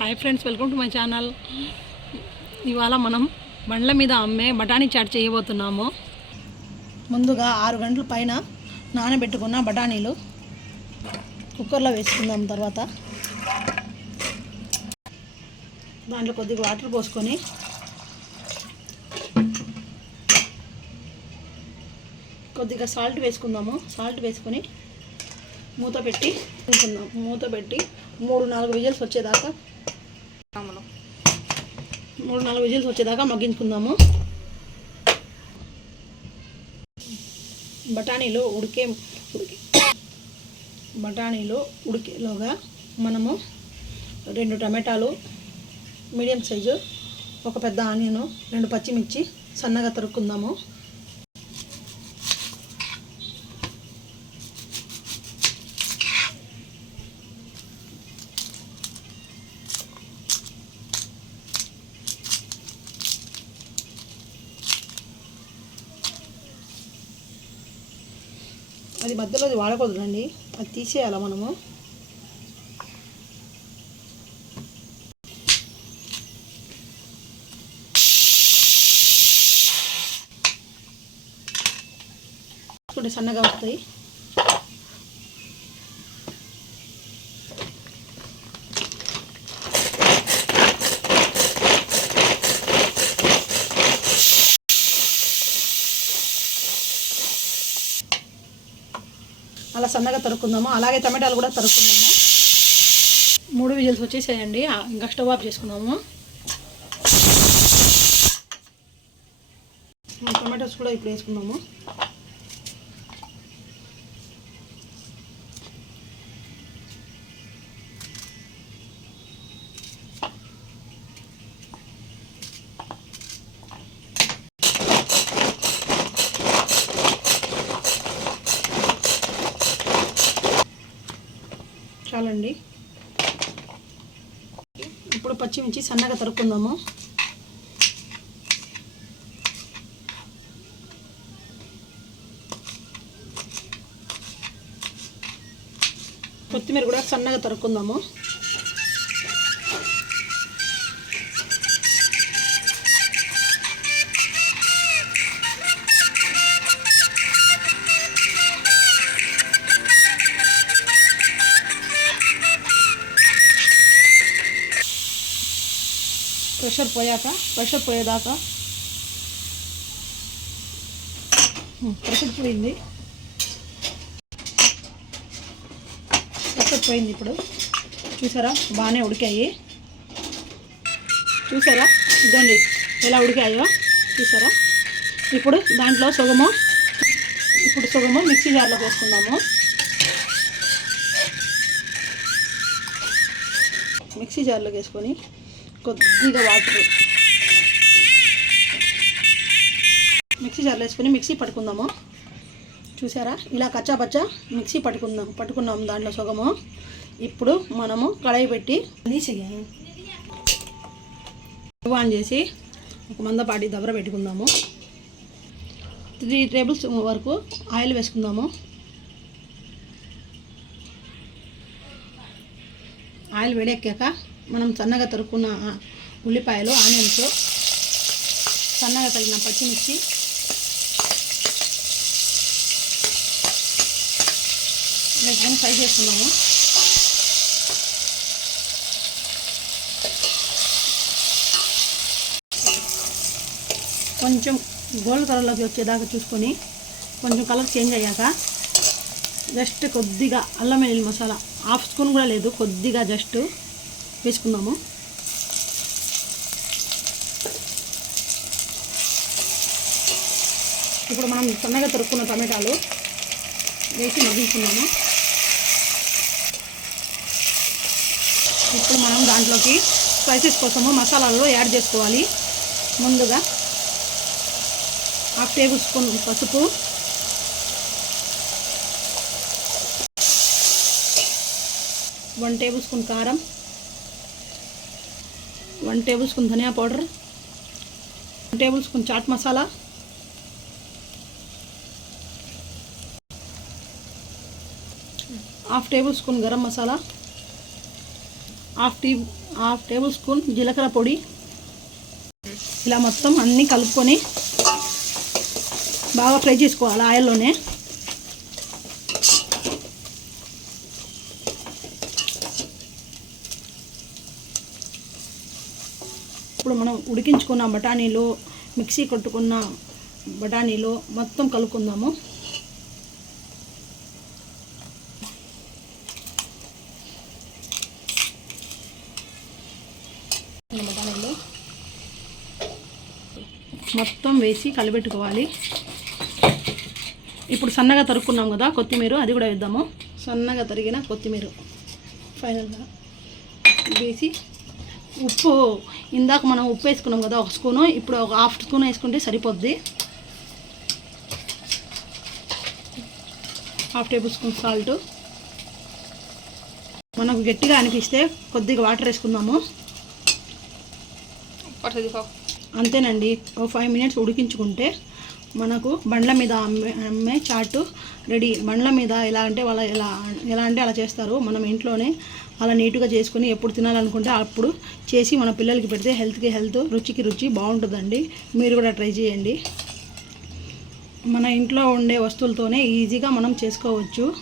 Hi friends welcome to my channel ఇవాళ మనం బండ్ల మీద అమ్మే బఠానీ చాట్ చేయబోతున్నాము. ముందుగా ఆరు గంటల పైన నానబెట్టుకున్న బఠానీలు కుక్కర్లో వేసుకుందాం తర్వాత. దాంట్లో కొద్దిగా వాటర్ పోసుకొని కొద్దిగా సాల్ట్ వేసుకుందాము. సాల్ట్ వేసుకొని మూత పెట్టి మూత పెట్టి మూడు నాలుగు విజిల్స్ వచ్చేదాకా మూడు నాలుగు విజిల్స్ వచ్చేదాకా మగ్గించుకుందాము. బఠానీలు ఉడికే ఉడికే బఠానీలు ఉడికేలోగా మనము రెండు టమాటాలు మీడియం సైజు ఒక పెద్ద ఆనియను రెండు పచ్చిమిర్చి సన్నగా తరుక్కుందాము. అది మధ్యలో అది వాడకూడదండి అది తీసేయాలా మనము? చూడండి సన్నగా వస్తాయి. అలా సన్నగా తరుక్కుందాము. అలాగే టమాటాలు కూడా తరుక్కుందాము. మూడు విజిల్స్ వచ్చేసేయండి. ఇంకా స్టవ్ ఆఫ్ చేసుకుందాము టమాటోస్ కూడా ఇప్పుడు వేసుకుందాము. చాలండి ఇప్పుడు పచ్చిమిర్చి సన్నగా తరుక్కుందాము. కొత్తిమీర కూడా సన్నగా తరుక్కుందాము. ప్రెషర్ పోయాక ప్రెషర్ పోయేదాకా. ప్రెషర్ పోయింది. ప్రెషర్ పోయింది ఇప్పుడు. చూసారా? బాగానే ఉడికాయి. చూసారా? ఇదండి ఎలా ఉడికాయో. చూసారా? ఇప్పుడు దాంట్లో సుగము ఇప్పుడు సుగము మిక్సీ జార్లో వేసుకుందాము. మిక్సీ జార్లో వేసుకొని కొద్దిగా వాటర్. మిక్సీ జార్లో వేసుకొని మిక్సీ పట్టుకుందాము. చూసారా? ఇలా కచ్చా పచ్చా మిక్సీ పట్టుకుందాం పట్టుకున్నాము దాంట్లో సుగము. ఇప్పుడు మనము కడాయి పెట్టి ఆన్ చేసి ఒక మందపాటి దబర పెట్టుకుందాము. త్రీ టేబుల్ స్పూన్ వరకు ఆయిల్ వేసుకుందాము. ఆయిల్ వేడెక్కాక మనం సన్నగా తరుక్కున్న ఉల్లిపాయలు ఆనియన్స్ సన్నగా తగిన పచ్చిమిర్చి. వేసుకొని ఫ్రై చేస్తున్నాము కొంచెం గోల్డ్ కలర్లోకి వచ్చేదాకా చూసుకొని కొంచెం కలర్ చేంజ్ అయ్యాక జస్ట్ కొద్దిగా అల్లం వెల్లుల్లి మసాలా హాఫ్ స్పూన్ కూడా లేదు కొద్దిగా జస్ట్ వేసుకుందాము? ఇప్పుడు మనం సన్నగా తరుక్కున్న టమాటాలు వేసి మగ్గించుకున్నాము ఇప్పుడు మనం దాంట్లోకి స్పైసెస్ కోసము మసాలాలు యాడ్ చేసుకోవాలి. ముందుగా హాఫ్ టేబుల్ స్పూన్ పసుపు. వన్ టేబుల్ స్పూన్ కారం. వన్ టేబుల్ స్పూన్ ధనియా powder one tablespoon chaat masala half tablespoon garam masala half tea half tablespoon జీలకర్ర పొడి. ఇలా మొత్తం అన్నీ కలుపుకొని బాగా ఫ్రై చేసుకోవాలి ఆయిల్లోనే. ఇప్పుడు మనం ఉడికించుకున్న బఠానీలు మిక్సీ కొట్టుకున్న బఠానీలు మొత్తం కలుపుకుందాము. మొత్తం వేసి కలిపెట్టుకోవాలి ఇప్పుడు సన్నగా తరుక్కున్నాం కదా కొత్తిమీర అది కూడా వేద్దాము. సన్నగా తరిగిన కొత్తిమీర. ఫైనల్గా వేసి ఉప్పు. ఇందాక మనం ఉప్పు వేసుకున్నాం కదా ఒక స్పూను. ఇప్పుడు ఒక హాఫ్ స్పూన్ వేసుకుంటే సరిపోద్ది. Half tablespoon salt. మనకు గట్టిగా అనిపిస్తే కొద్దిగా వాటర్ వేసుకుందాము. అంతేనండి. ఒక ఫైవ్ మినిట్స్ ఉడికించుకుంటే మనకు బండ్ల మీద అమ్మే అమ్మే చాటు రెడీ. బండ్ల మీద ఎలా అంటే వాళ్ళ ఎలా ఎలా అంటే అలా చేస్తారు. మనం ఇంట్లోనే అలా నీట్గా చేసుకుని ఎప్పుడు తినాలనుకుంటే అప్పుడు చేసి మన పిల్లలకి పెడితే హెల్త్కి హెల్త్ రుచికి రుచి బాగుంటుందండి. మీరు కూడా ట్రై చేయండి. మన ఇంట్లో ఉండే వస్తువులతోనే ఈజీగా మనం చేసుకోవచ్చు.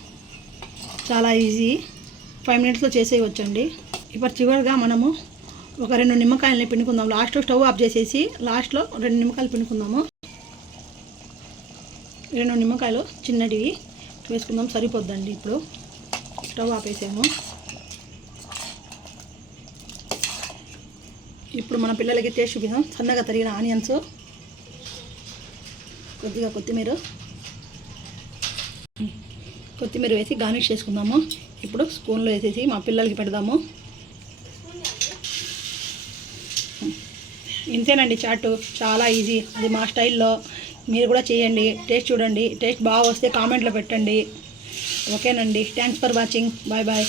చాలా ఈజీ. ఫైవ్ మినిట్స్లో చేసేయవచ్చండి. ఇప్పుడు చివరిగా మనము ఒక రెండు నిమ్మకాయలని పిండుకుందాం. లాస్ట్లో స్టవ్ ఆఫ్ చేసేసి లాస్ట్లో రెండు నిమ్మకాయలు పిండుకుందాము. రెండు నిమ్మకాయలు చిన్నటివి వేసుకుందాం సరిపోద్దండి ఇప్పుడు. స్టవ్ ఆపేసాము. ఇప్పుడు మన పిల్లలకి టేస్ట్ చూపిద్దాం. సన్నగా తరిగిన ఆనియన్స్ కొద్దిగా కొత్తిమీర. కొత్తిమీర వేసి గార్నిష్ చేసుకుందాము. ఇప్పుడు స్పూన్లో వేసేసి మా పిల్లలకి పెడదాము. ఇంతేనండి చాటు. చాలా ఈజీ. అది మా స్టైల్లో మీరు కూడా చేయండి. టేస్ట్ చూడండి. టేస్ట్ బాగా వస్తే కామెంట్లో పెట్టండి. ఓకేనండి thanks for watching bye bye